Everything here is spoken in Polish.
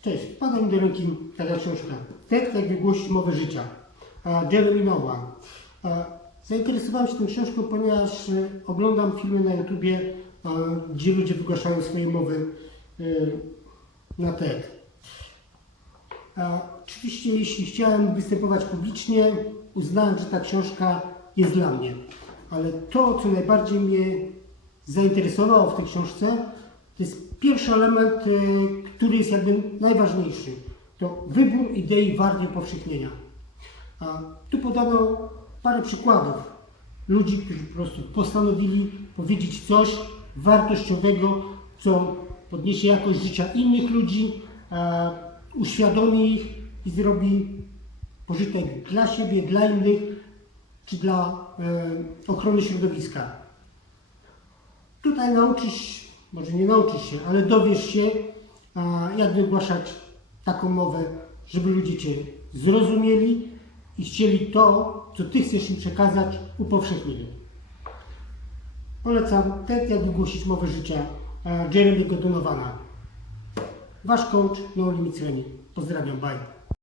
Cześć, wpadła mi do ręki taka książka. Tekst jak wygłosić mowę życia. A, Jeremy Noah. A, Zainteresowałem się tą książką, ponieważ e, oglądam filmy na YouTubie, e, gdzie ludzie wygłaszają swoje mowy e, na TED. Oczywiście, jeśli chciałem występować publicznie, uznałem, że ta książka jest dla mnie. Ale to, co najbardziej mnie zainteresowało w tej książce, to jest pierwszy element, y, który jest jakby najważniejszy. To wybór idei warty upowszechnienia. A tu podano parę przykładów ludzi, którzy po prostu postanowili powiedzieć coś wartościowego, co podniesie jakość życia innych ludzi, uświadomi ich i zrobi pożytek dla siebie, dla innych, czy dla e, ochrony środowiska. Tutaj nauczysz, może nie nauczysz się, ale dowiesz się, jak wygłaszać taką mowę, żeby ludzie Cię zrozumieli i chcieli to, co Ty chcesz im przekazać, upowszechnili. Polecam TED, jak wygłosić mowę życia Jeremy'ego Donowana. Wasz coach No Limits. Pozdrawiam, bye.